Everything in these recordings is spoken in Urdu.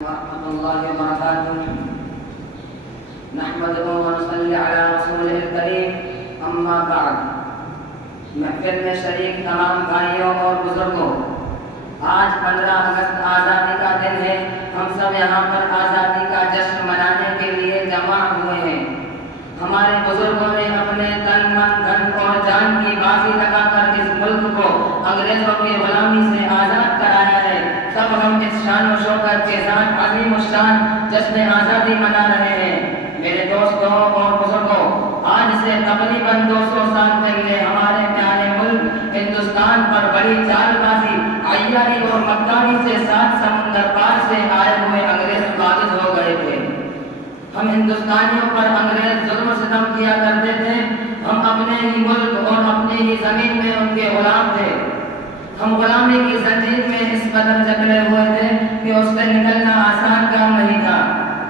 ورحمۃ اللہ وبرکاتہ نحمده ونصلی علی رسوله الکریم اما بعد۔ محفل میں شریک تمام بھائیوں اور بزرگوں، آج 15 اگست آزادی کا دن ہے۔ ہم سب یہاں پر آزادی کا جشن منانے کے لیے جمع ہوئے ہیں۔ ہمارے بزرگوں نے اپنے تن من دھن اور جان کی بازی لگا کر اس ملک کو انگریزوں کی غلامی سے آزاد کرایا ہے۔ سب ہم اس شان و شوکت کے ساتھ عظیم الشان جشن آزادی منا رہے ہیں۔ میرے دوستوں اور بزرگوں، آج سے تقریباً 200 سال پہلے ہمارے پیارے ملک ہندوستان پر بڑی چال بازی، عیاری اور مکاری سے 7 سمندر پار سے آئے ہوئے انگریز غالب ہو گئے تھے۔ ہم ہندوستانیوں پر انگریز ظلم و ستم کیا کرتے تھے۔ ہم اپنے ہی ملک اور اپنی ہی زمین میں ان کے غلام تھے۔ ہم غلامی کی زنجیر میں اس قدر جکڑے ہوئے تھے کہ اس سے نکلنا آسان کام نہیں تھا۔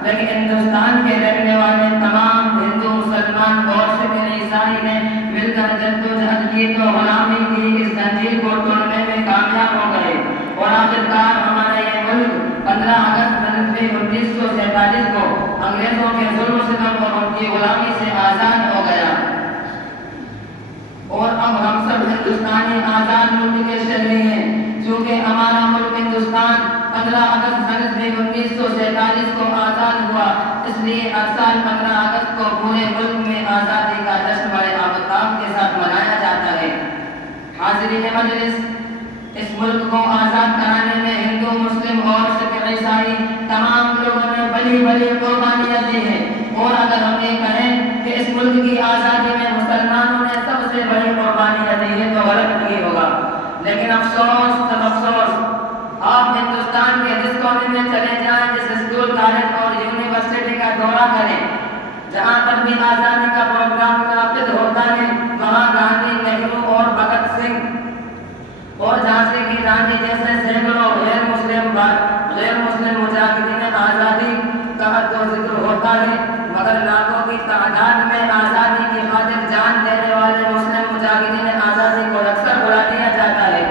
لیکن ہندوستان کے رہنے والے تمام ہندو، مسلمان اور سکھ عیسائی نے مل کر جدوجہد کی تو غلامی کی اس زنجیر کو توڑنے میں کامیاب ہو گئے، اور آخرکار ہمارا یہ ملک 15 اگست 1947 کو انگریزوں کے ظلم و ستم اور ان کی غلامی سے آزاد ہو گیا، اور اب ہم سب ہندوستانی آزاد ملک کے شہری ہیں۔ چونکہ ہمارا ملک ہندوستان 15 اگست 1947 کو آزاد ہوا، اس لیے ہر سال 15 اگست کو پورے ملک میں آزادی کا جشن بڑے آفتاب کے ساتھ منایا جاتا ہے۔ حاضرین مجلس، اس ملک کو آزاد کرانے میں ہندو، مسلم اور سکھ عیسائی تمام لوگوں نے بڑی بڑی قربانیاں دی ہیں، اور اگر ہم یہ کہیں کہ اس ملک کی آزادی میں مسلمانوں نے سب سے بڑی قربانیاں دی ہیں تو غلط نہیں ہوگا۔ لیکن افسوس تب افسوس، آپ ہندوستان کے جس کونے میں چلے جائیں، جس اسکول، کالج اور یونیورسٹی کا دورہ کریں، جہاں پر بھی آزادی کا پروگرام منعقد ہوتا ہے، وہاں گاندھی، نہرو اور بھگت سنگھ اور جھانسی کی رانی جیسے سینکڑوں غیر مسلم مجاہدین آزادی کا تو ذکر ہوتا ہے، مگر لاکھوں کی تعداد میں آزادی کی خاطر جان دینے والے مسلم مجاہدین آزادی کو اکثر بلا دیا جاتا ہے۔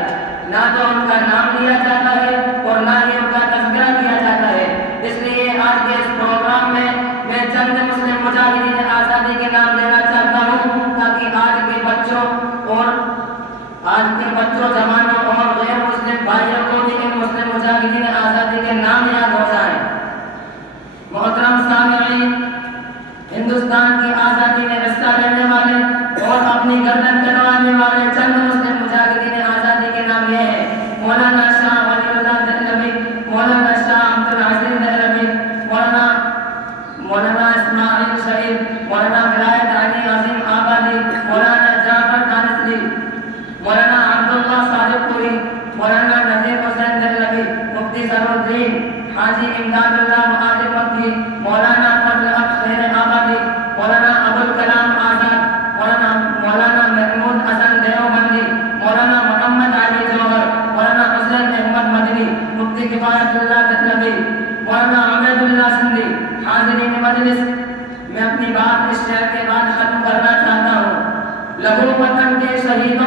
نہ تو ان کا نام لیا جاتا ہے اور نہ ہی ان کا تذکرہ کیا جاتا ہے۔ اس لیے آج کے اس پروگرام میں میں چند مسلم مجاہدین آزادی کے نام لینا چاہتا ہوں، تاکہ آج کے بچوں، جوانوں اور غیر مسلم بھائیوں کو بھی ان مسلم مجاہدین آزادی کے نام یاد ہو جائیں۔ محترم سامعین، ہندوستان کی آزادی میں حصہ لینے والے اور اپنی گردن کٹوانے والے چند مسلم مجاہدین آزادی کے نام یہ ہیں: مولانا شاہ ولی اللہ دہلوی، مولانا شاہ عبد العزیز دہلوی، مولانا اسماعیل شہید، مولانا ولایت علی عظیم آبادی، مولانا جعفر دانشوری، مولانا عبداللہ صادق پوری، مولانا نذیر حسین دہلوی، مفتی ظفر الدین حاجی امداد اللہ معاذ مکی، مولانا فضل حق شہر آبادی، مولانا ابوالکلام آزاد، مولانا محمود حسن دیوبندی، مولانا محمد علی جوہر، مولانا حسین احمد مدنی، مفتی کفایت اللہ دہلوی، مولانا عبید اللہ سندھی۔ حاضرین مجلس، میں اپنی بات اس شعر کے بعد ختم کرنا چاہتا ہوں۔ لہو وطن کے شہید